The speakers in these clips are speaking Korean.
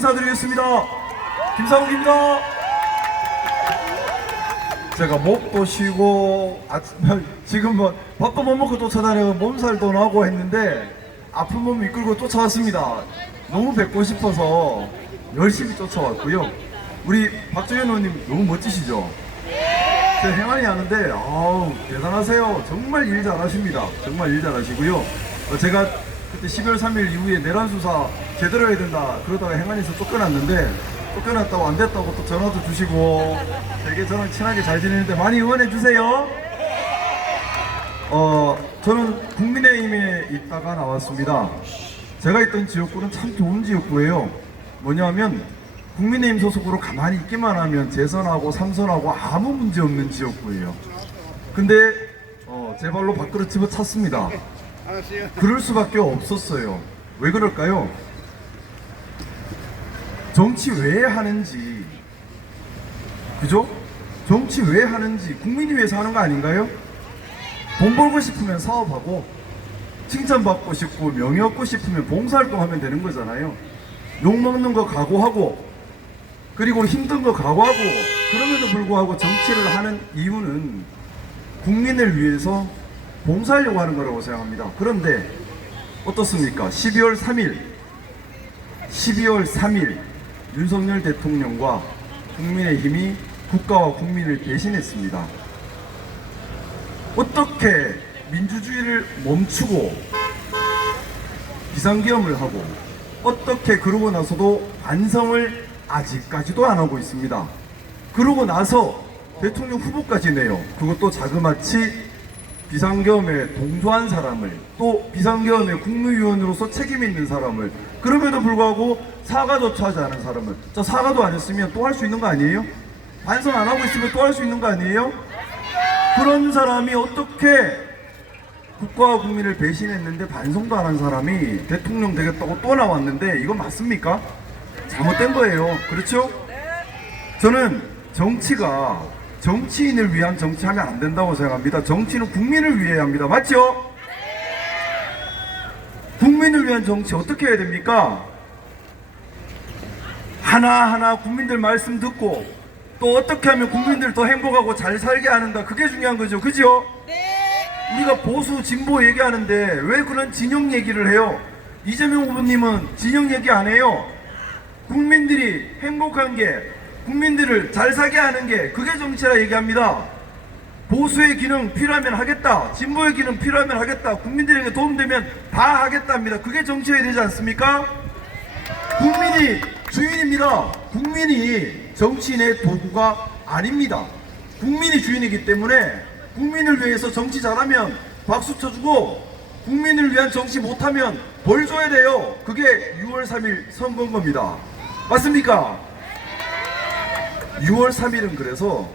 인사드리겠습니다. 김상욱입니다. 제가 목도 쉬고 지금 뭐 밥도 못 먹고 쫓아다니고 몸살도 나고 했는데 아픈 몸 이끌고 쫓아왔습니다. 너무 뵙고 싶어서 열심히 쫓아왔고요. 우리 박정현 의원님 너무 멋지시죠? 제 행안위 하는데 아우 대단하세요. 정말 일 잘하십니다. 정말 일 잘하시고요. 제가 그때 12월 3일 이후에 내란 수사 제대로 해야 된다 그러다가 행안위에서 쫓겨났는데 쫓겨났다고 안 됐다고 또 전화도 주시고 되게 저는 친하게 잘 지내는데 많이 응원해 주세요. 저는 국민의힘에 있다가 나왔습니다. 제가 있던 지역구는 참 좋은 지역구예요. 뭐냐면 국민의힘 소속으로 가만히 있기만 하면 재선하고 상선하고 아무 문제 없는 지역구예요. 근데 제 발로 밥그릇 집어찼습니다. 그럴 수밖에 없었어요. 왜 그럴까요? 정치 왜 하는지, 그죠? 정치 왜 하는지 국민이 위해서 하는 거 아닌가요? 돈 벌고 싶으면 사업하고 칭찬받고 싶고 명예 얻고 싶으면 봉사활동하면 되는 거잖아요. 욕먹는 거 각오하고 그리고 힘든 거 각오하고 그럼에도 불구하고 정치를 하는 이유는 국민을 위해서 봉사하려고 하는 거라고 생각합니다. 그런데 어떻습니까? 12월 3일 윤석열 대통령과 국민의힘이 국가와 국민을 배신했습니다. 어떻게 민주주의를 멈추고 비상계엄을 하고 어떻게 그러고 나서도 반성을 아직까지도 안 하고 있습니다. 그러고 나서 대통령 후보까지 내요. 그것도 자그마치 비상계엄에 동조한 사람을, 또 비상계엄의 국무위원으로서 책임 있는 사람을, 그럼에도 불구하고 사과조차 하지 않은 사람을, 저 사과도 안 했으면 또 할 수 있는 거 아니에요? 반성 안 하고 있으면 또 할 수 있는 거 아니에요? 그런 사람이 어떻게 국가와 국민을 배신했는데 반성도 안 한 사람이 대통령 되겠다고 또 나왔는데 이건 맞습니까? 잘못된 거예요. 그렇죠? 저는 정치가 정치인을 위한 정치하면 안 된다고 생각합니다. 정치는 국민을 위해 합니다. 맞죠? 국민을 위한 정치 어떻게 해야 됩니까? 하나하나 국민들 말씀 듣고 또 어떻게 하면 국민들 더 행복하고 잘 살게 하는가, 그게 중요한 거죠. 그죠? 우리가 보수 진보 얘기하는데 왜 그런 진영 얘기를 해요? 이재명 후보님은 진영 얘기 안 해요. 국민들이 행복한 게, 국민들을 잘 살게 하는 게, 그게 정치라 얘기합니다. 보수의 기능 필요하면 하겠다, 진보의 기능 필요하면 하겠다, 국민들에게 도움되면 다 하겠답니다. 그게 정치해야 되지 않습니까? 국민이 주인입니다. 국민이 정치인의 도구가 아닙니다. 국민이 주인이기 때문에 국민을 위해서 정치 잘하면 박수 쳐주고 국민을 위한 정치 못하면 벌 줘야 돼요. 그게 6월 3일 선거인 겁니다. 맞습니까? 6월 3일은 그래서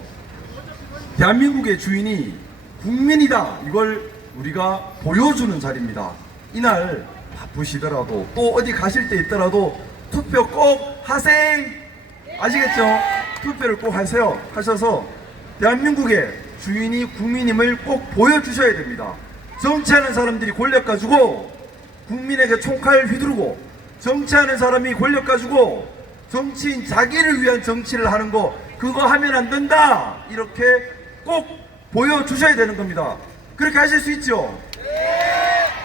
대한민국의 주인이 국민이다, 이걸 우리가 보여주는 자리입니다. 이날 바쁘시더라도 또 어디 가실 때 있더라도 투표 꼭 하세요. 아시겠죠? 투표를 꼭 하세요. 하셔서 대한민국의 주인이 국민임을 꼭 보여주셔야 됩니다. 정치하는 사람들이 권력 가지고 국민에게 총칼 휘두르고, 정치하는 사람이 권력 가지고 정치인 자기를 위한 정치를 하는 거, 그거 하면 안 된다, 이렇게 꼭 보여주셔야 되는 겁니다. 그렇게 하실 수 있죠?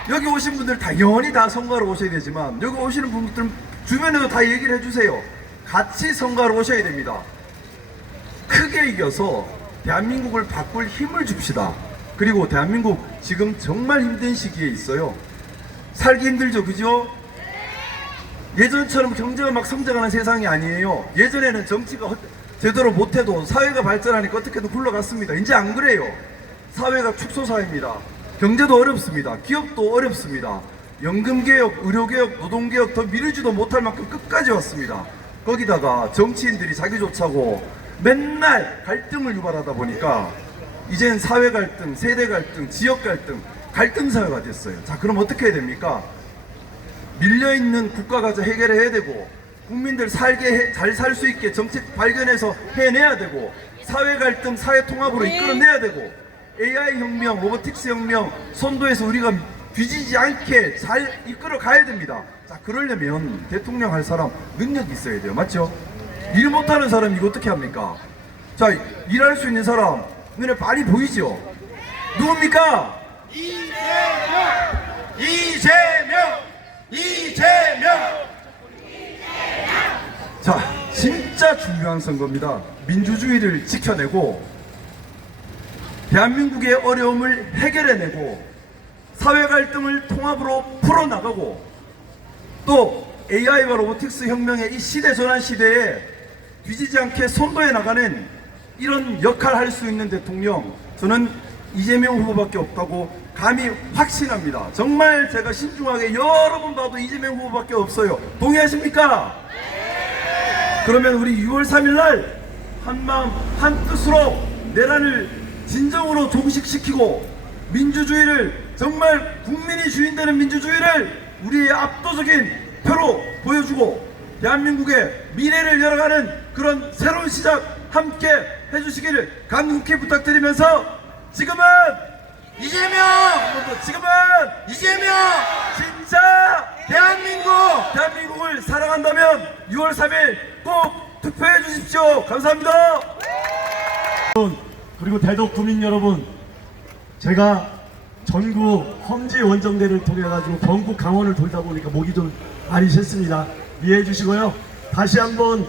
여기 오신 분들 당연히 다 선거하러 오셔야 되지만 여기 오시는 분들 주변에도 다 얘기를 해주세요. 같이 선거하러 오셔야 됩니다. 크게 이겨서 대한민국을 바꿀 힘을 줍시다. 그리고 대한민국 지금 정말 힘든 시기에 있어요. 살기 힘들죠, 그죠? 예전처럼 경제가 막 성장하는 세상이 아니에요. 예전에는 정치가 제대로 못해도 사회가 발전하니까 어떻게든 굴러갔습니다. 이제 안 그래요. 사회가 축소사회입니다. 경제도 어렵습니다. 기업도 어렵습니다. 연금개혁, 의료개혁, 노동개혁 더 미루지도 못할 만큼 끝까지 왔습니다. 거기다가 정치인들이 자기 좋자고 맨날 갈등을 유발하다 보니까 이젠 사회 갈등, 세대 갈등, 지역 갈등, 갈등 사회가 됐어요. 자, 그럼 어떻게 해야 됩니까? 밀려있는 국가가 해결해야 되고, 국민들 살게 잘 살 수 있게 정책 발견해서 해내야 되고, 사회 갈등, 사회 통합으로 이끌어내야 되고, AI 혁명, 로보틱스 혁명 선도해서 우리가 뒤지지 않게 잘 이끌어 가야 됩니다. 자, 그러려면 대통령 할 사람 능력이 있어야 돼요. 맞죠? 일 못하는 사람 이거 어떻게 합니까? 자, 일할 수 있는 사람 눈에 많이 보이죠? 누굽니까? 이재명! 자, 진짜 중요한 선거입니다. 민주주의를 지켜내고 대한민국의 어려움을 해결해내고 사회 갈등을 통합으로 풀어나가고 또 AI와 로보틱스 혁명의 이 시대 전환 시대에 뒤지지 않게 선도해 나가는 이런 역할을 할 수 있는 대통령, 저는 이재명 후보밖에 없다고 감히 확신합니다. 정말 제가 신중하게 여러 번 봐도 이재명 후보밖에 없어요. 동의하십니까? 그러면 우리 6월 3일 날 한마음 한뜻으로 내란을 진정으로 종식시키고 민주주의를, 정말 국민이 주인되는 민주주의를 우리의 압도적인 표로 보여주고 대한민국의 미래를 열어가는 그런 새로운 시작 함께 해주시기를 간곡히 부탁드리면서 지금은 이재명! 진짜 대한민국을 사랑한다면 6월 3일 꼭 투표해 주십시오. 감사합니다. 그리고 대덕 구민 여러분, 제가 전국 험지 원정대를 통해 가지고 전국 강원을 돌다 보니까 목이 좀 많이 샜습니다. 이해해 주시고요. 다시 한번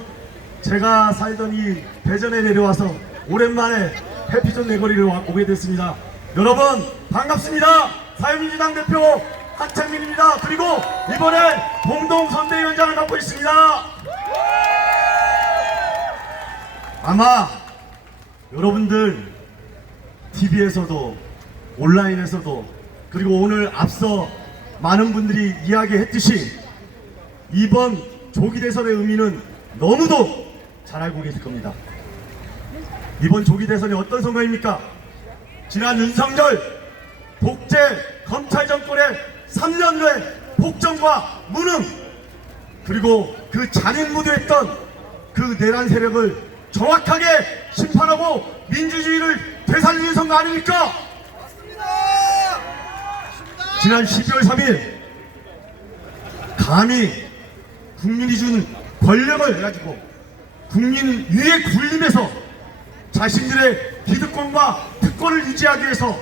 제가 살던 이 대전에 내려와서 오랜만에 해피존 내거리를 오게 됐습니다. 여러분 반갑습니다. 자유민주당 대표 한창민입니다. 그리고 이번에 공동선대위원장을 맡고 있습니다. 아마 여러분들 TV에서도 온라인에서도 그리고 오늘 앞서 많은 분들이 이야기했듯이 이번 조기 대선의 의미는 너무도 잘 알고 계실 겁니다. 이번 조기 대선이 어떤 선거입니까? 지난 윤석열 독재 검찰 정권의 3년 내 폭정과 무능, 그리고 그 잔인무도했던 그 내란 세력을 정확하게 심판하고 민주주의를 되살리는 선거 아닙니까? 지난 12월 3일 감히 국민이 준 권력을 가지고 국민 위에 군림해서 자신들의 기득권과 특권을 유지하기 위해서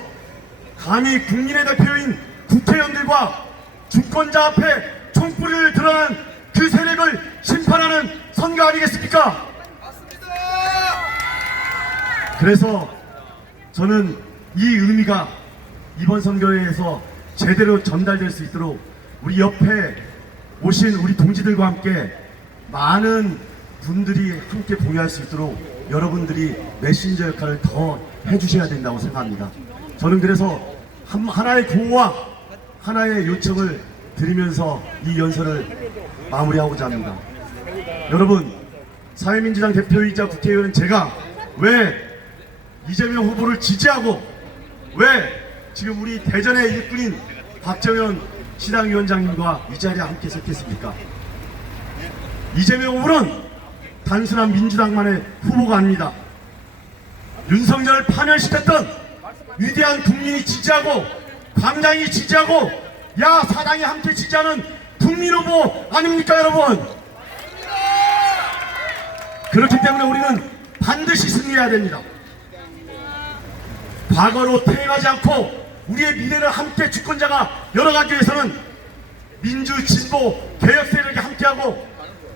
감히 국민의 대표인 국회의원들과 주권자 앞에 총뿌리를 드러난 그 세력을 심판하는 선거 아니겠습니까? 그래서 저는 이 의미가 이번 선거에서 제대로 전달될 수 있도록 우리 옆에 오신 우리 동지들과 함께 많은 분들이 함께 공유할 수 있도록 여러분들이 메신저 역할을 더 해주셔야 된다고 생각합니다. 저는 그래서 하나의 구호와 하나의 요청을 드리면서 이 연설을 마무리하고자 합니다. 여러분, 사회민주당 대표이자 국회의원 제가 왜 이재명 후보를 지지하고 왜 지금 우리 대전의 일꾼인 박정현 시당위원장님과 이 자리에 함께 섰겠습니까? 이재명 후보는 단순한 민주당만의 후보가 아닙니다. 윤석열을 파멸시켰던 위대한 국민이 지지하고 광장이 지지하고 야 사당이 함께 지지하는 국민 후보 아닙니까 여러분? 그렇기 때문에 우리는 반드시 승리해야 됩니다. 과거로 퇴행하지 않고 우리의 미래를 함께 주권자가 열어가기 위해서는 민주, 진보, 개혁 세력이 함께하고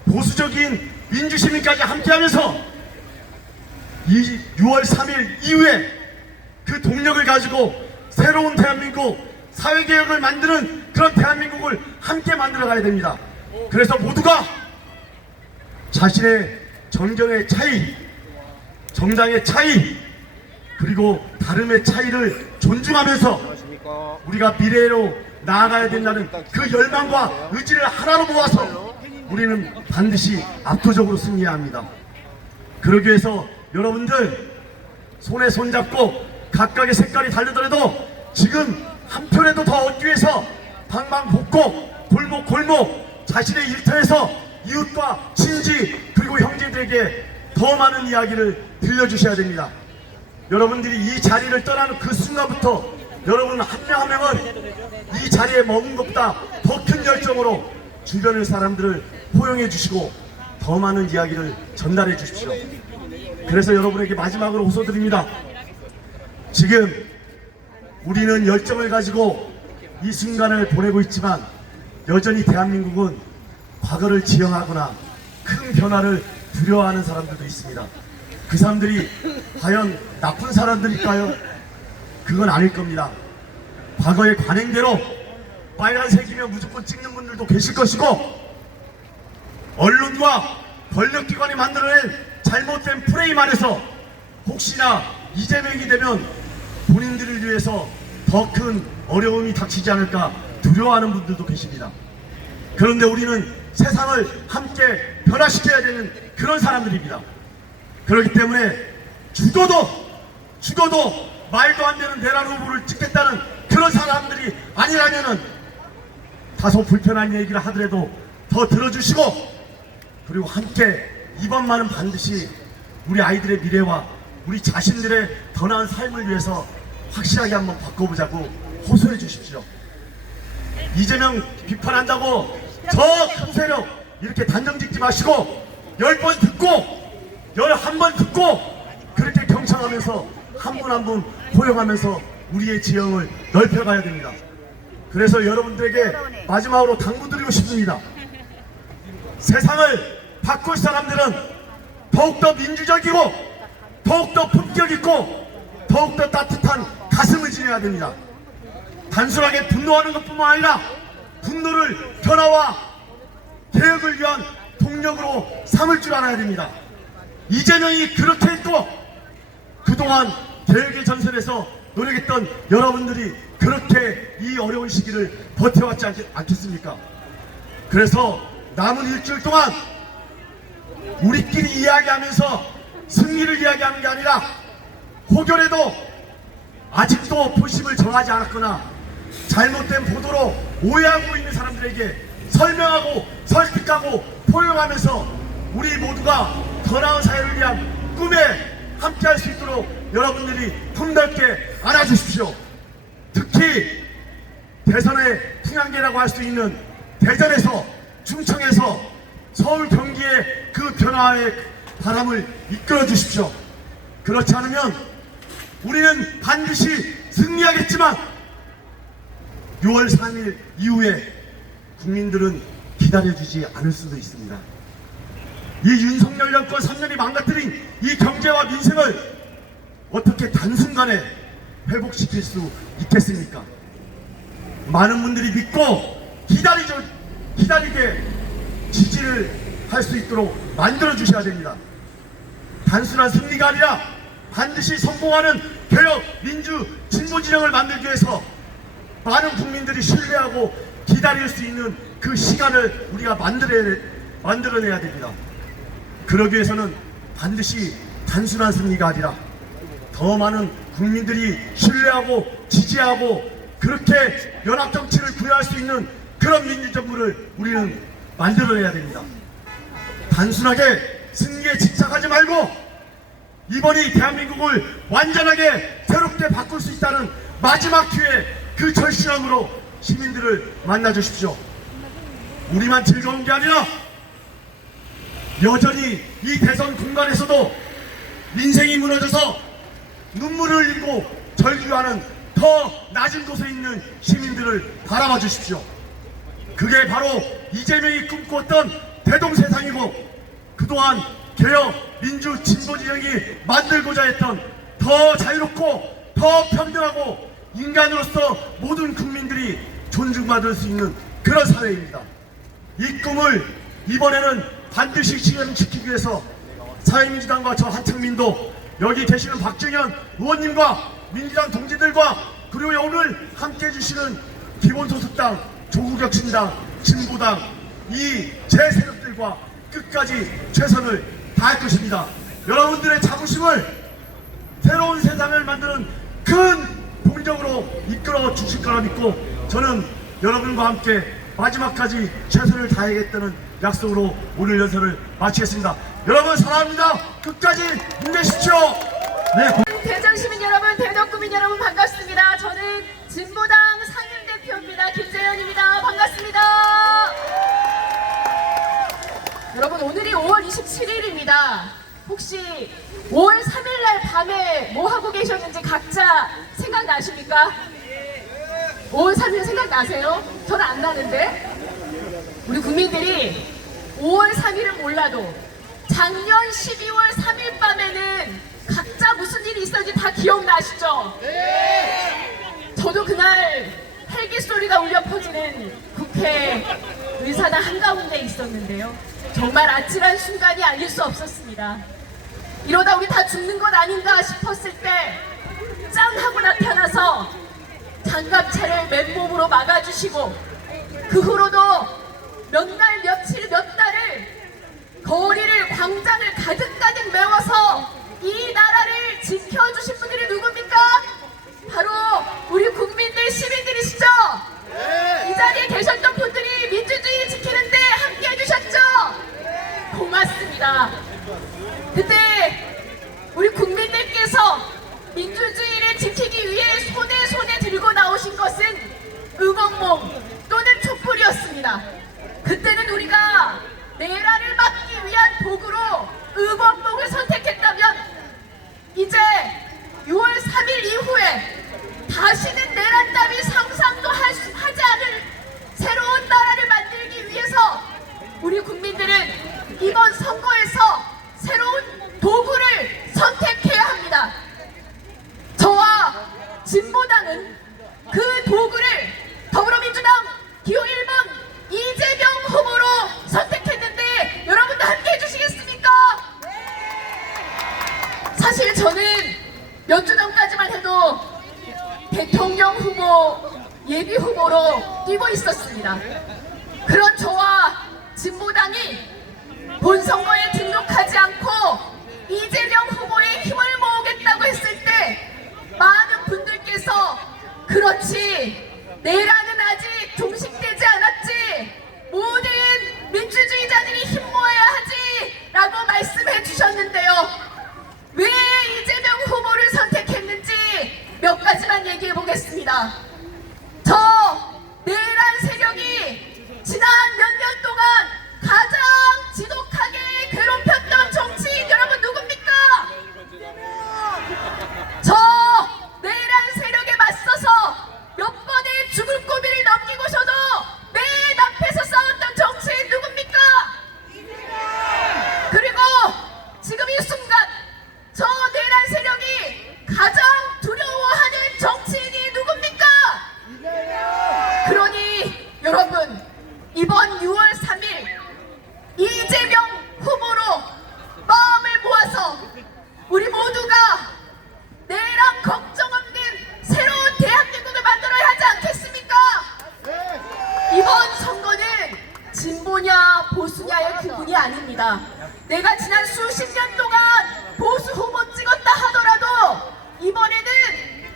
보수적인 민주시민까지 함께하면서 이 6월 3일 이후에 그 동력을 가지고 새로운 대한민국, 사회개혁을 만드는 그런 대한민국을 함께 만들어가야 됩니다. 그래서 모두가 자신의 정견의 차이, 정당의 차이, 그리고 다름의 차이를 존중하면서 우리가 미래로 나아가야 된다는 그 열망과 의지를 하나로 모아서 우리는 반드시 압도적으로 승리해야 합니다. 그러기 위해서 여러분들 손에 손잡고 각각의 색깔이 다르더라도 지금 한 표라도 더 얻기 위해서 방방곡곡 골목골목 자신의 일터에서 이웃과 친지 그리고 형제들에게 더 많은 이야기를 들려주셔야 됩니다. 여러분들이 이 자리를 떠나는 그 순간부터 여러분 한 명 한 명은 이 자리에 머문 것보다 더 큰 열정으로 주변의 사람들을 포용해 주시고 더 많은 이야기를 전달해 주십시오. 그래서 여러분에게 마지막으로 호소드립니다. 지금 우리는 열정을 가지고 이 순간을 보내고 있지만 여전히 대한민국은 과거를 지향하거나 큰 변화를 두려워하는 사람들도 있습니다. 그 사람들이 과연 나쁜 사람들일까요? 그건 아닐 겁니다. 과거의 관행대로 빨간색이면 무조건 찍는 분들도 계실 것이고, 언론과 권력기관이 만들어낸 잘못된 프레임 안에서 혹시나 이재명이 되면 본인들을 위해서 더 큰 어려움이 닥치지 않을까 두려워하는 분들도 계십니다. 그런데 우리는 세상을 함께 변화시켜야 되는 그런 사람들입니다. 그렇기 때문에 죽어도 말도 안 되는 대란 후보를 찍겠다는 그런 사람들이 아니라면은 다소 불편한 얘기를 하더라도 더 들어주시고, 그리고 함께 이번만은 반드시 우리 아이들의 미래와 우리 자신들의 더 나은 삶을 위해서 확실하게 한번 바꿔보자고 호소해 주십시오. 이재명 비판한다고 저 큰 세력 이렇게 단정 짓지 마시고 10번 듣고 11번 듣고 그렇게 경청하면서 한 분 한 분 포용하면서 우리의 지형을 넓혀가야 됩니다. 그래서 여러분들에게 마지막으로 당부드리고 싶습니다. 세상을 바꿀 사람들은 더욱더 민주적이고 더욱더 품격 있고 더욱더 따뜻한 가슴을 지녀야 됩니다. 단순하게 분노하는 것뿐만 아니라 분노를 변화와 개혁을 위한 동력으로 삼을 줄 알아야 됩니다. 이재명이 그렇게 했고 그동안 개혁의 전선에서 노력했던 여러분들이 그렇게 이 어려운 시기를 버텨왔지 않겠습니까? 그래서 남은 일주일 동안 우리끼리 이야기하면서 승리를 이야기하는 게 아니라 혹여라도 아직도 포심을 정하지 않았거나 잘못된 보도로 오해하고 있는 사람들에게 설명하고 설득하고 포용하면서 우리 모두가 더 나은 사회를 위한 꿈에 함께할 수 있도록 여러분들이 품넓게 안아주십시오. 특히 대선의 풍향계라고 할 수 있는 대전에서 충청에서 서울 경기의 그 변화의 바람을 이끌어 주십시오. 그렇지 않으면 우리는 반드시 승리하겠지만 6월 3일 이후에 국민들은 기다려주지 않을 수도 있습니다. 이 윤석열 정권 3년이 망가뜨린 이 경제와 민생을 어떻게 단순간에 회복시킬 수 있겠습니까? 많은 분들이 믿고 기다리게 지지를 할 수 있도록 만들어 주셔야 됩니다. 단순한 승리가 아니라 반드시 성공하는 개혁, 민주, 진보 진영을 만들기 위해서 많은 국민들이 신뢰하고 기다릴 수 있는 그 시간을 우리가 만들어내야 됩니다. 그러기 위해서는 반드시 단순한 승리가 아니라 더 많은 국민들이 신뢰하고 지지하고 그렇게 연합정치를 구현할 수 있는 그런 민주정부를 우리는 만들어내야 됩니다. 단순하게 승리에 집착하지 말고 이번이 대한민국을 완전하게 새롭게 바꿀 수 있다는 마지막 기회, 그 절실함으로 시민들을 만나주십시오. 우리만 즐거운 게 아니라 여전히 이 대선 공간에서도 민생이 무너져서 눈물을 흘리고 절규하는 더 낮은 곳에 있는 시민들을 바라봐 주십시오. 그게 바로 이재명이 꿈꾸었던 대동세상이고 그동안 개혁, 민주, 진보 진영이 만들고자 했던 더 자유롭고 더 평등하고 인간으로서 모든 국민들이 존중받을 수 있는 그런 사회입니다. 이 꿈을 이번에는 반드시 실현시키기 위해서 사회민주당과 저 한창민도 여기 계시는 박정현 의원님과 민주당 동지들과 그리고 오늘 함께 해주시는 기본소득당, 조국혁신당, 진보당 이 제 세력들과 끝까지 최선을 다할 것입니다. 여러분들의 자부심을 새로운 세상을 만드는 큰 동력으로 이끌어 주실 거라 믿고 저는 여러분과 함께 마지막까지 최선을 다하겠다는 약속으로 오늘 연설을 마치겠습니다. 여러분 사랑합니다. 끝까지 힘내십시오. 네. 대전 시민 여러분, 대덕 구민 여러분 반갑습니다. 저는 진보당 상임대표입니다. 김재현입니다. 반갑습니다. 여러분 오늘이 5월 27일입니다. 혹시 5월 3일날 밤에 뭐 하고 계셨는지 각자 생각나십니까? 5월 3일 생각나세요? 저는 안 나는데 우리 국민들이 5월 3일은 몰라도 작년 12월 3일 밤에는 각자 무슨 일이 있었는지 다 기억나시죠? 저도 그날 헬기 소리가 울려 퍼지는 국회 의사당 한가운데 있었는데요. 정말 아찔한 순간이 아닐 수 없었습니다. 이러다 우리 다 죽는 것 아닌가 싶었을 때 짱 하고 나타나서 장갑차를 맨몸으로 막아주시고 그 후로도 몇 날 며칠 몇 달을 거리를 광장을 가득가득 메워서 이 나라를 지켜주신 분들이 누굽니까? 바로 우리 국민들 시민들이시죠? 이 자리에 계셨던 분들이 민주주의 지키는데 함께 해주셨죠? 고맙습니다. 그때 우리 국민들께서 민주주의를 지키기 위해 손에 들고 나오신 것은 의건몽 또는 촛불이었습니다. 그때는 우리가 내란을 막기 위한 도구로 의건몽을 선택했다면 이제 6월 3일 이후에 다시는 내란 따위 상상도 하지 않을 새로운 나라를 만들기 위해서 우리 국민들은 이번 선거에서 새로운 도구를 선택해야 합니다. 저와 진보당은 그 도구를 더불어민주당 기호 1번 이재명 후보로 선택했는데 여러분도 함께 해주시겠습니까? 사실 저는 몇 주 전까지만 해도 대통령 후보 예비 후보로 뛰고 있었습니다. 그런 저와 진보당이 본선거에 등록하지 않고 이재명 후보의 힘을 모으겠다고 했을 때 많은 분들께서 그렇지 내란은 아직 종식되지 않았지 모든 민주주의자들이 힘 모아야 하지 라고 말씀해 주셨는데요. 왜 이재명 후보를 선택했는지 몇 가지만 얘기해 보겠습니다. 저 내란 세력이 지난 몇 년 동안 가장 지독하게 괴롭혔던 정치인 여러분 누굽니까? 저 내란 세력에 맞서서 몇 번의 죽을 고비를 넘기고서도 맨 앞에서 싸웠던 정치인 누굽니까? 그리고 지금 이 순간 저 내란 세력이 가장 두려워하는 정치인이 누굽니까? 그러니 여러분 이번 6월 3일 이재명 후보로 마음을 모아서 우리 모두가 내란 걱정 없는 새로운 대한민국을 만들어야 하지 않겠습니까? 이번 선거는 진보냐 보수냐의 구분이 아닙니다. 내가 지난 수십 년 동안 보수 후보 찍었다 하더라도 이번에는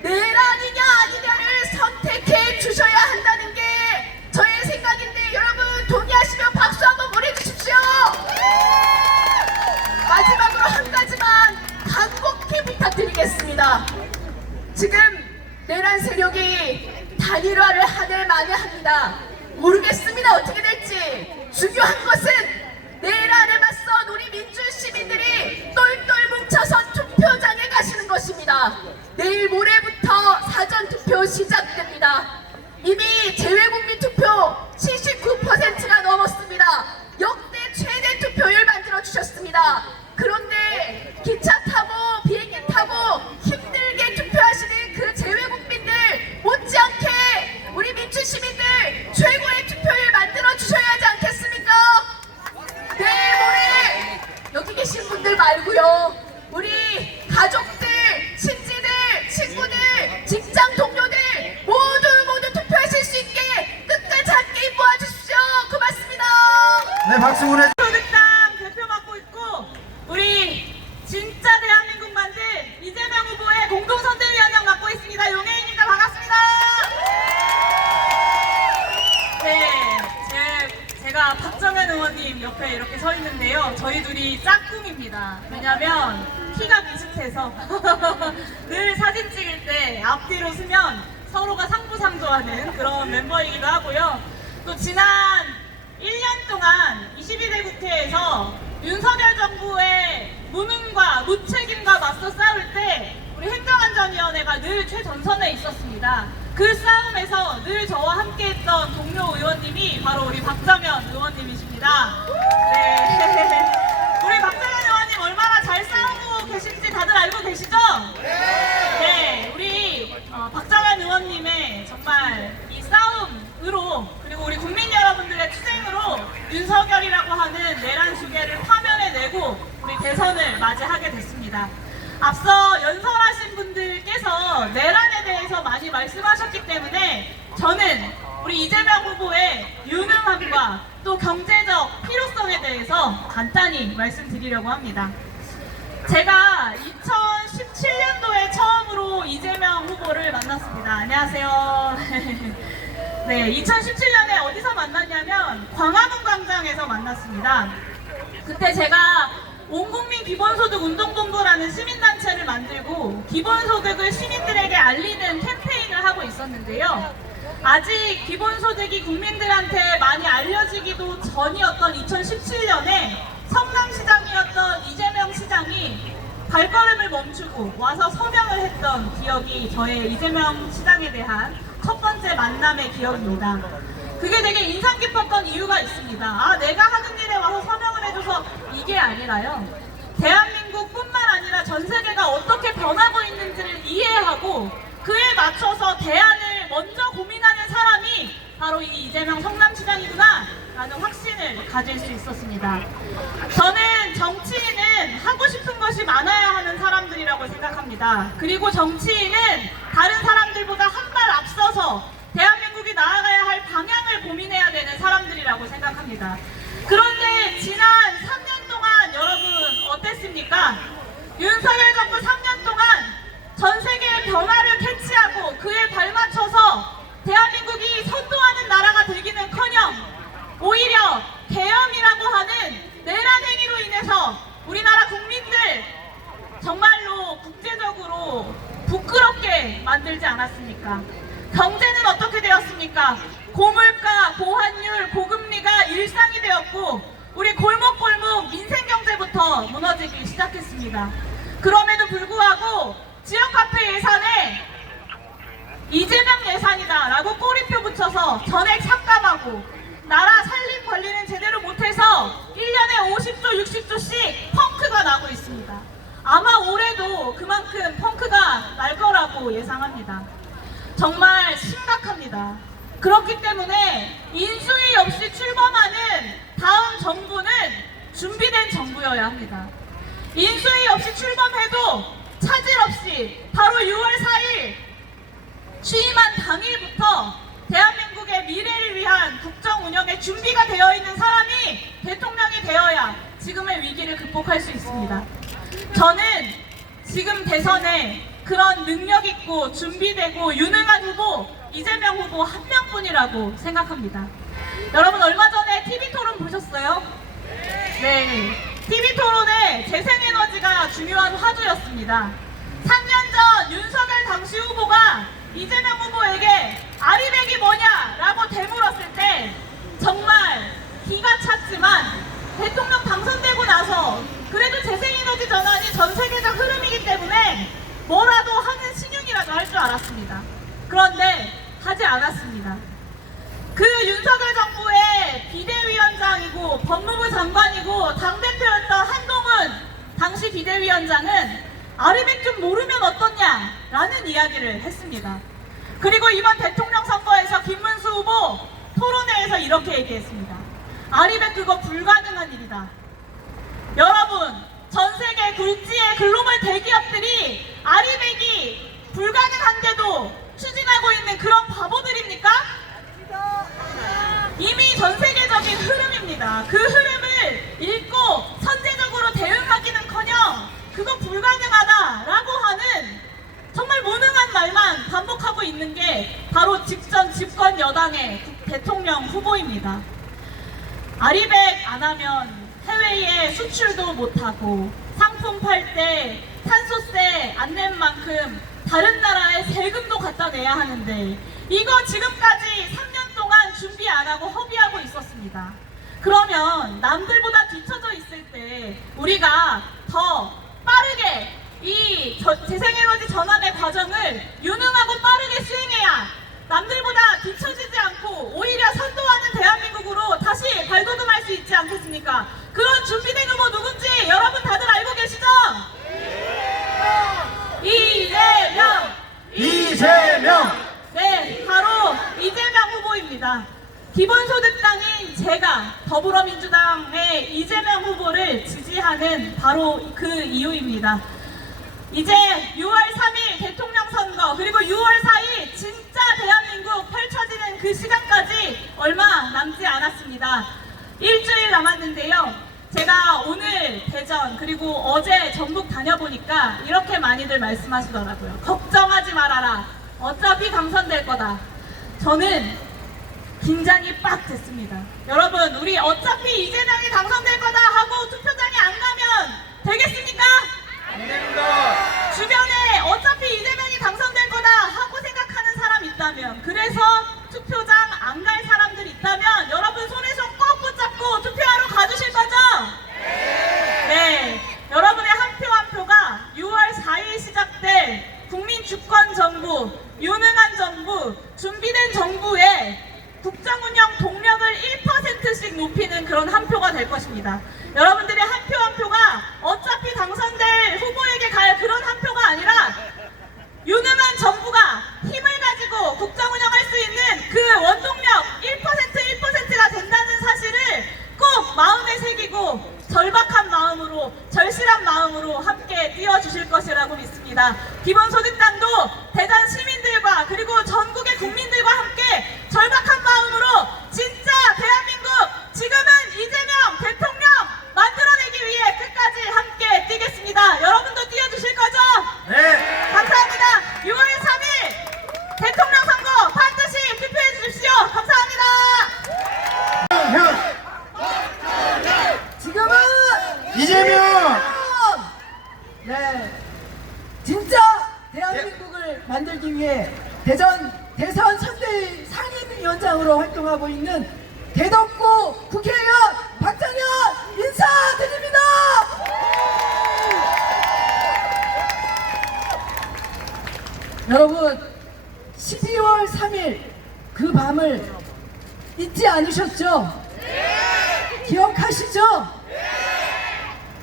내란이냐 아니냐를 선택해 주셔야 한다는 게 저의 생각인데 여러분 동의하시면 박수 한번 보내주십시오. 마지막으로 한 가지만 간곡히 부탁드리겠습니다. 지금 내란 세력이 단일화를 하늘 만회합니다. 모르겠습니다. 어떻게 될지. 중요한 것은 내란에 맞선 우리 민주 시민들이 똘똘 뭉쳐서 투표장에 가시는 것입니다. 내일 모레부터 사전투표 시작됩니다. 이미 재외국민 투표 79%가 넘었습니다. 역대 최대 투표율 만들어주셨습니다. 그런데 기차 타고 비행기 타고 힘들게 투표하시는 그 재외국민들 못지않게 우리 민주시민들 최고의 투표율 만들어주셔야 하지 않겠습니까? 내일 모레 여기 계신 분들 말고요. 우리 가족들, 친지들, 친구들, 직장 동료들 모두 투표하실 수 있게 끝까지 함께 모아주십시오. 고맙습니다. 네, 박수 보내. 민주당 대표 맡고 있고 우리 진짜 대한민국 만들 이재명 후보의 공동선대위원장 맡고 있습니다. 용혜인입니다. 반갑습니다. 네, 제가 박정현 의원님 옆에 이렇게 서 있는데요. 저희 둘이 짝꿍입니다. 왜냐면 키가 비슷해서 늘 사진 찍을 때 앞뒤로 서면 서로가 상부상조하는 그런 멤버이기도 하고요. 또 지난 1년 동안 22대 국회에서 윤석열 정부의 무능과 무책임과 맞서 싸울 때 우리 행정안전위원회가 늘 최전선에 있었습니다. 그 싸움에서 늘 저와 함께했던 동료 의원님이 바로 우리 박정현 의원님이십니다. 네. 우리 박정현 의원님 얼마나 잘 싸우고 계신지 다들 알고 계시죠? 네. 우리 박정현 의원님의 정말 이 싸움으로 그리고 우리 국민 여러분들의 투쟁으로 윤석열이라고 하는 내란 주계를 파면해내고 우리 대선을 맞이하게 됐습니다. 앞서 연설하신 분들께서 내란에 대해서 많이 말씀하셨기 때문에 저는 우리 이재명 후보의 유능함과 또 경제적 필요성에 대해서 간단히 말씀드리려고 합니다. 제가 2017년도에 처음으로 이재명 후보를 만났습니다. 안녕하세요. 네, 2017년에 어디서 만났냐면 광화문 광장에서 만났습니다. 그때 제가 온국민 기본소득 운동본부라는 시민단체를 만들고 기본소득을 시민들에게 알리는 캠페인을 하고 있었는데요. 아직 기본소득이 국민들한테 많이 알려지기도 전이었던 2017년에 성남시장이었던 이재명 시장이 발걸음을 멈추고 와서 서명을 했던 기억이 저의 이재명 시장에 대한 첫 번째 만남의 기억입니다. 그게 되게 인상 깊었던 이유가 있습니다. 아, 내가 하는 일에 와서 서명을 해줘서 이게 아니라요. 대한민국뿐만 아니라 전 세계가 어떻게 변하고 있는지를 이해하고 그에 맞춰서 대안을 먼저 고민하는 사람이 바로 이 이재명 성남시장이구나 라는 확신을 가질 수 있었습니다. 저는 정치인은 하고 싶은 것이 많아야 하는 사람들이라고 생각합니다. 그리고 정치인은 다른 사람들보다 한 발 앞서서 대한민국이 나아가야 할 방향을 고민해야 되는 사람들이라고 생각합니다. 그런데 지난 3년 동안 여러분 어땠습니까? 윤석열 정부 3년 동안 전 세계의 변화를 캐치하고 그에 발맞춰서 대한민국이 선도하는 나라가 되기는커녕 오히려 계엄이라고 하는 내란 행위로 인해서 우리나라 국민들 정말로 국제적으로 부끄럽게 만들지 않았습니까? 경제는 어떻게 되었습니까? 고물가, 고환율, 고금리가 일상이 되었고 우리 골목골목 민생경제부터 무너지기 시작했습니다. 그럼에도 불구하고 지역화폐 예산에 이재명 예산이다 라고 꼬리표 붙여서 전액 삭감하고 나라 살림 관리는 제대로 못해서 1년에 50조, 60조씩 펑크가 나고 있습니다. 아마 올해도 그만큼 펑크가 날 거라고 예상합니다. 정말 심각합니다. 그렇기 때문에 인수위 없이 출범하는 다음 정부는 준비된 정부여야 합니다. 인수위 없이 출범해도 차질 없이 바로 6월 4일 취임한 당일부터 대한민국의 미래를 위한 국정 운영에 준비가 되어 있는 사람이 대통령이 되어야 지금의 위기를 극복할 수 있습니다. 저는 지금 대선에 그런 능력 있고 준비되고 유능한 후보 이재명 후보 한 명뿐이라고 생각합니다. 여러분 얼마 전에 TV토론 보셨어요? 네. TV토론에 재생에너지가 중요한 화두였습니다. 3년 전 윤석열 당시 후보가 이재명 후보에게 아리백이 뭐냐라고 되물었을 때 정말 기가 찼지만 대통령 당선되고 나서 그래도 재생에너지 전환이 전 세계적 흐름이기 때문에 뭐라도 하는 신용이라도 할 줄 알았습니다. 그런데 하지 않았습니다. 그 윤석열 정부의 비대위원장이고 법무부 장관이고 당대표였던 한동훈 당시 비대위원장은 아리백 좀 모르면 어떻냐라는 이야기를 했습니다. 그리고 이번 대통령 선거에서 김문수 후보 토론회에서 이렇게 얘기했습니다. 아리백 그거 불가능한 일이다. 여러분 전 세계 굴지의 글로벌 대기업들이 아리백이 불가능한데도 추진하고 있는 그런 바보들입니까? 이미 전 세계적인 흐름입니다. 그 흐름을 읽고 선제적으로 대응하기는커녕 그거 불가능하다라고 하는 정말 무능한 말만 반복하고 있는 게 바로 직전 집권 여당의 대통령 후보입니다. 아리백 안 하면 해외에 수출도 못하고 상품 팔 때 탄소세 안 낸 만큼 다른 나라에 세금도 갖다 내야 하는데 이거 지금까지 3년 동안 준비 안 하고 허비하고 있었습니다. 그러면 남들보다 뒤처져 있을 때 우리가 더 빠르게 이 재생에너지 전환의 과정을 유능하고 빠르게 수행해야 남들보다 뒤처지지 않고 오히려 선도하는 대한민국으로 다시 발돋움할 수 있지 않겠습니까? 그런 준비된 후보 누군지 여러분 다들 알고 계시죠? 이재명! 이재명! 네, 바로 이재명 후보입니다. 기본소득당인 제가 더불어민주당의 이재명 후보를 지지하는 바로 그 이유입니다. 이제 6월 3일 대통령 선거 그리고 6월 4일 진짜 대한민국 펼쳐지는 그 시간까지 얼마 남지 않았습니다. 일주일 남았는데요. 제가 오늘 대전 그리고 어제 전북 다녀보니까 이렇게 많이들 말씀하시더라고요. 걱정하지 말아라. 어차피 당선될 거다. 저는 긴장이 빡 됐습니다. 여러분, 우리 어차피 이재명이 당선될 거다 하고 투표장에 안 가면 되겠습니까? 안 됩니다. 주변에 어차피 이재명이 당선될 거다 하고 생각하는 사람 있다면, 그래서 투표장 안 갈 사람들 있다면 여러분 손에 손 꼭 붙잡고 투표하러 가주실 거죠? 네. 여러분의 한 표 한 표가 6월 4일 시작될 국민 주권 정부, 유능한 정부, 준비된 정부의 국정운영 동력을 1%씩 높이는 그런 한 표가 될 것입니다. 여러분들의 한 표 한 표가 어차피 당선될 후보에게 갈 그런 한 표가 아니라 유능한 정부가 힘을 가지고 국정운영할 수 있는 그 원동력 1%가 된다는 사실을 꼭 마음에 새기고 절박한 마음으로, 절실한 마음으로 함께 뛰어주실 것이라고 믿습니다. 기본소득당도 대전 시민들과 그리고 전국의 국민들과 함께 절박한 마음으로 진짜 대한민국 지금은 이재명 대통령 만들어내기 위해 끝까지 함께 뛰겠습니다. 여러분도 뛰어주실 거죠? 네! 감사합니다. 6월 3일 대통령 선거 반드시 투표해 주십시오. 감사합니다. 지금은 이재명! 네, 진짜 대한민국을 만들기 위해 대선 선대위 상임위원장으로 활동하고 있는 대덕구 국회의원 박정현 인사드립니다. 여러분, 12월 3일 그 밤을 잊지 않으셨죠? 기억하시죠?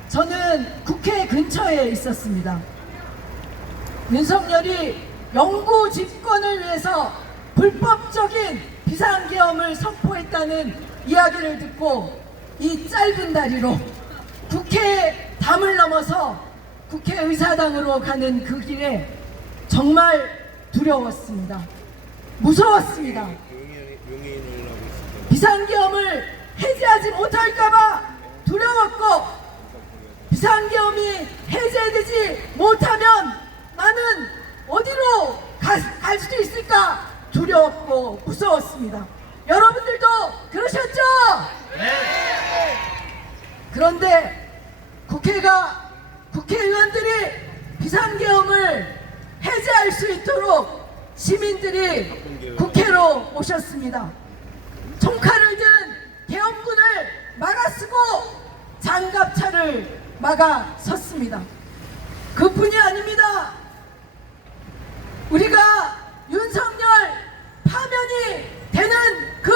저는 국회 근처에 있었습니다. 윤석열이 영구 집권을 위해서 불법적인 비상계엄을 선포했다는 이야기를 듣고 이 짧은 다리로 국회 담을 넘어서 국회의사당으로 가는 그 길에 정말 두려웠습니다. 무서웠습니다. 비상계엄을 해제하지 못할까봐 두려웠고, 비상계엄이 해제되지 못하면 나는 어디로 갈 수도 있을까 두려웠고 무서웠습니다. 여러분들도 그러셨죠? 네! 그런데 국회의원들이 비상계엄을 해제할 수 있도록 시민들이 국회로 오셨습니다. 총칼을 든 계엄군을 막아쓰고 장갑차를 막아섰습니다. 그뿐이 아닙니다. 우리가 윤석열 파면이 되는 그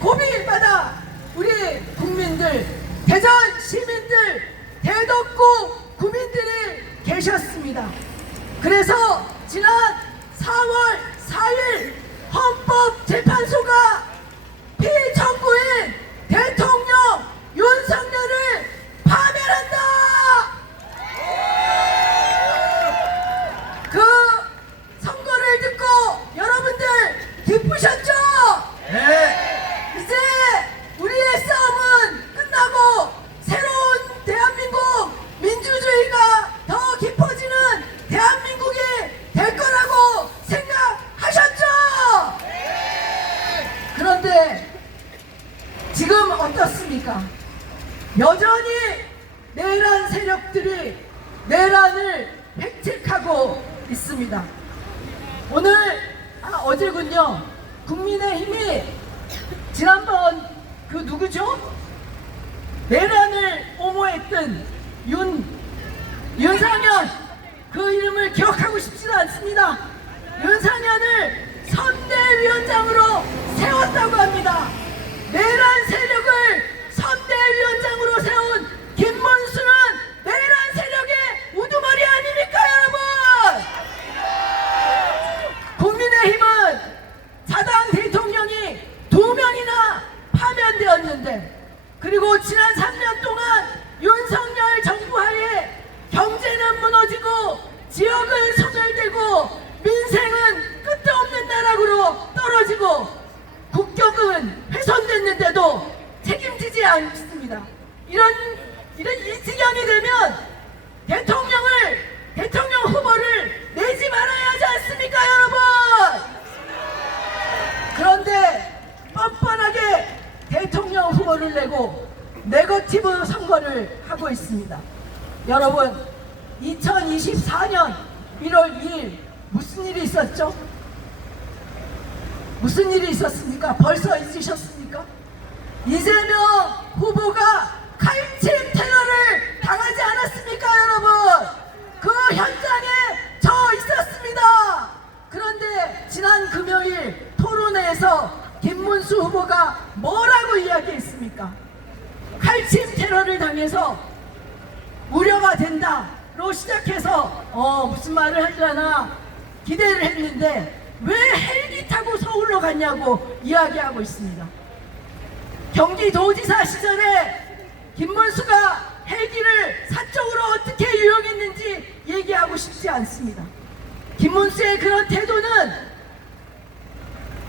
고비마다 우리 국민들, 대전 시민들, 대덕구 구민들이 계셨습니다. 그래서 지난 4월 4일 헌법재판소가 피청구인 대통령 윤석열을 파면한다! 그 선거를 듣고 여러분들 기쁘셨죠? 네! 이제 우리의 싸움은 끝나고 새로운 대한민국, 민주주의가 더 깊어지는 대한민국이 될 거라고 생각하셨죠? 그런데 지금 어떻습니까? 여전히 내란 세력들이 내란을 획책하고 있습니다. 어제군요, 국민의힘이 지난번 그 누구죠? 내란을 옹호했던 윤상현 그 이름을 기억하고 싶지도 않습니다. 윤상현을 선대위원장으로 세웠다고 합니다. 내란 세력을 선대위원장으로 세운 김문수는 내란 세력의 우두머리 아닙니까, 여러분? 국민의힘은 사당 대통령이 2명이나 파면되었는데, 그리고 지난 3년 동안 윤석열 정부 하에 경제는 무너지고 지역은 소멸되고 민생은 끝도 없는 나락으로 떨어지고 국격은 훼손됐는데도 책임지지 않습니다. 이런 이 지경이 되면 대통령 후보를 내지 말아야 하지 않습니까, 여러분? 그런데 뻔뻔하게 대통령 후보를 내고 네거티브 선거를 하고 있습니다. 여러분, 2024년 1월 2일 무슨 일이 있었죠? 무슨 일이 있었습니까? 벌써 잊으셨습니까? 이재명 후보가 칼침 테러를 당하지 않았습니까, 여러분? 그 현장에 저 있었습니다. 그런데 지난 금요일 토론회에서 김문수 후보가 뭐라고 이야기했습니까? 칼침 테러를 당해서 우려가 된다로 시작해서 무슨 말을 하려나 기대를 했는데 왜 헬기 타고 서울로 갔냐고 이야기하고 있습니다. 경기도지사 시절에 김문수가 헬기를 사적으로 어떻게 이용했는지 얘기하고 싶지 않습니다. 김문수의 그런 태도는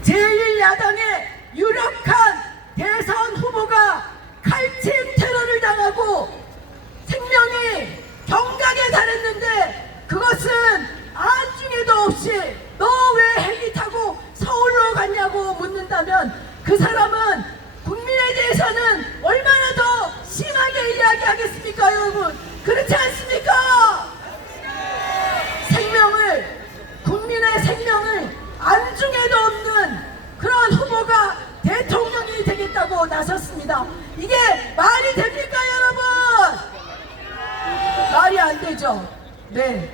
제1야당의 유력한 대선 후보가 칼침 테러를 당하고 생명이 경각에 달했는데 그것은 안중에도 없이 너 왜 헬기 타고 서울로 갔냐고 묻는다면 그 사람은 국민에 대해서는 얼마나 더 심하게 이야기하겠습니까, 여러분? 그렇지 않습니까? 국민의 생명을 안중에도 없는 그런 후보가 대통령이 되겠다고 나섰습니다. 이게 말이 됩니까, 여러분? 말이 안 되죠. 네,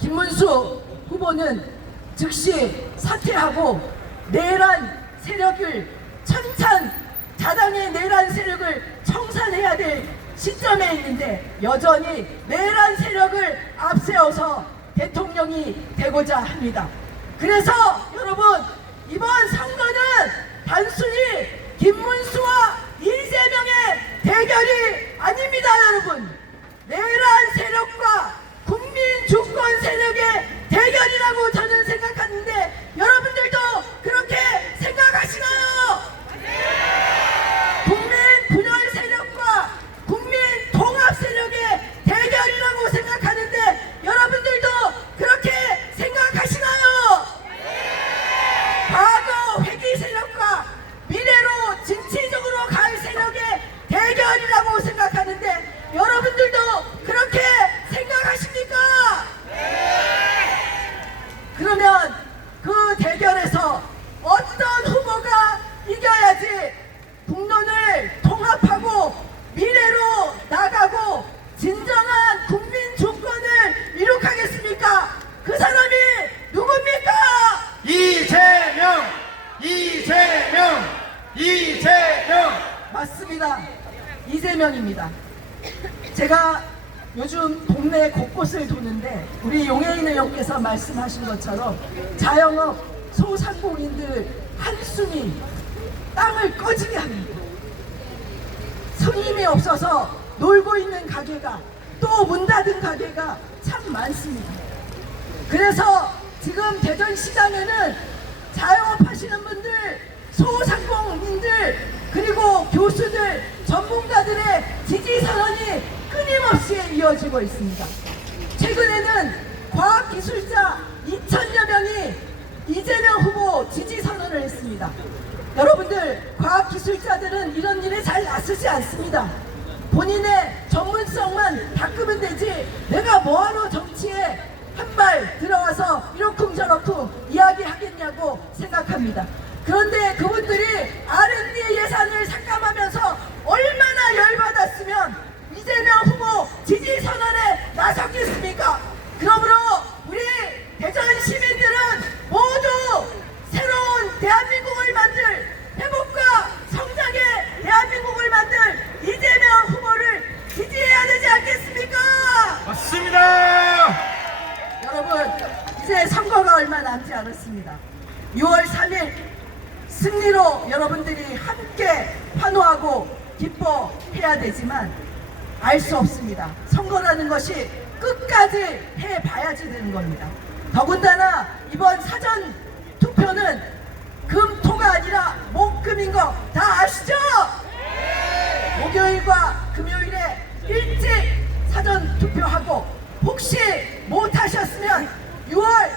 김문수 후보는 즉시 사퇴하고 내란 세력을 자당의 내란 세력을 청산해야 될 시점에 있는데 여전히 내란 세력을 앞세워서 대통령이 되고자 합니다. 그래서 여러분, 이번 선거는 단순히 김문수와 이재명의 대결이 아닙니다, 여러분. 내란 세력과 국민 주권 세력의 대결이라고 저는 생각하는데 여러분들도 그렇게 생각하시나요? 국민 분열 세력과 국민 통합 세력의 대결이라고 생각하는데 여러분들도 그렇게 생각하시나요? 과거 회기 세력과 미래로 진취적으로 갈 세력의 대결이라고 생각하는데 여러분들도 그렇게 생각하십니까? 그러면 그 대결에서 어떤 후보가 이겨야지 국론을 통합하고 미래로 나가고 진정한 국민 주권을 이룩하겠습니까? 그 사람이 누굽니까? 이재명! 맞습니다. 이재명입니다. 제가 요즘 동네 곳곳을 도는데 우리 용해인 의원께서 말씀하신 것처럼 자영업 소상공인들 한숨이 땅을 꺼지게 합니다. 손님이 없어서 놀고 있는 가게가 또 문 닫은 가게가 참 많습니다. 그래서 지금 대전시장에는 자영업 하시는 분들, 소상공인들, 그리고 교수들, 전문가들의 지지선언이 끊임없이 이어지고 있습니다. 최근에는 과학기술자 2,000여 명이 이재명 후보 지지선언을 했습니다. 여러분들, 과학기술자들은 이런 일에 잘 나서지 않습니다. 본인의 전문성만 닦으면 되지 내가 뭐하러 정치에 한 발 들어와서 이러쿵저러쿵 이야기하겠냐고 생각합니다. 그런데 그분들이 R&D 예산을 삭감하면서 얼마나 열받았으면 이재명 후보 지지 선언에 나섰겠습니까? 그러므로 우리 대전 시민들은 모두 새로운 대한민국을 만들 회복과 성장의 대한민국을 만들 이재명 후보를 지지해야 되지 않겠습니까? 맞습니다. 여러분, 이제 선거가 얼마 남지 않았습니다. 6월 3일 승리로 여러분들이 함께 환호하고 기뻐해야 되지만 알 수 없습니다. 선거라는 것이 끝까지 해봐야지 되는 겁니다. 더군다나 이번 사전 투표는 금토가 아니라 목금인 거 다 아시죠? 목요일과 금요일에 일찍 사전 투표하고 혹시 못하셨으면 6월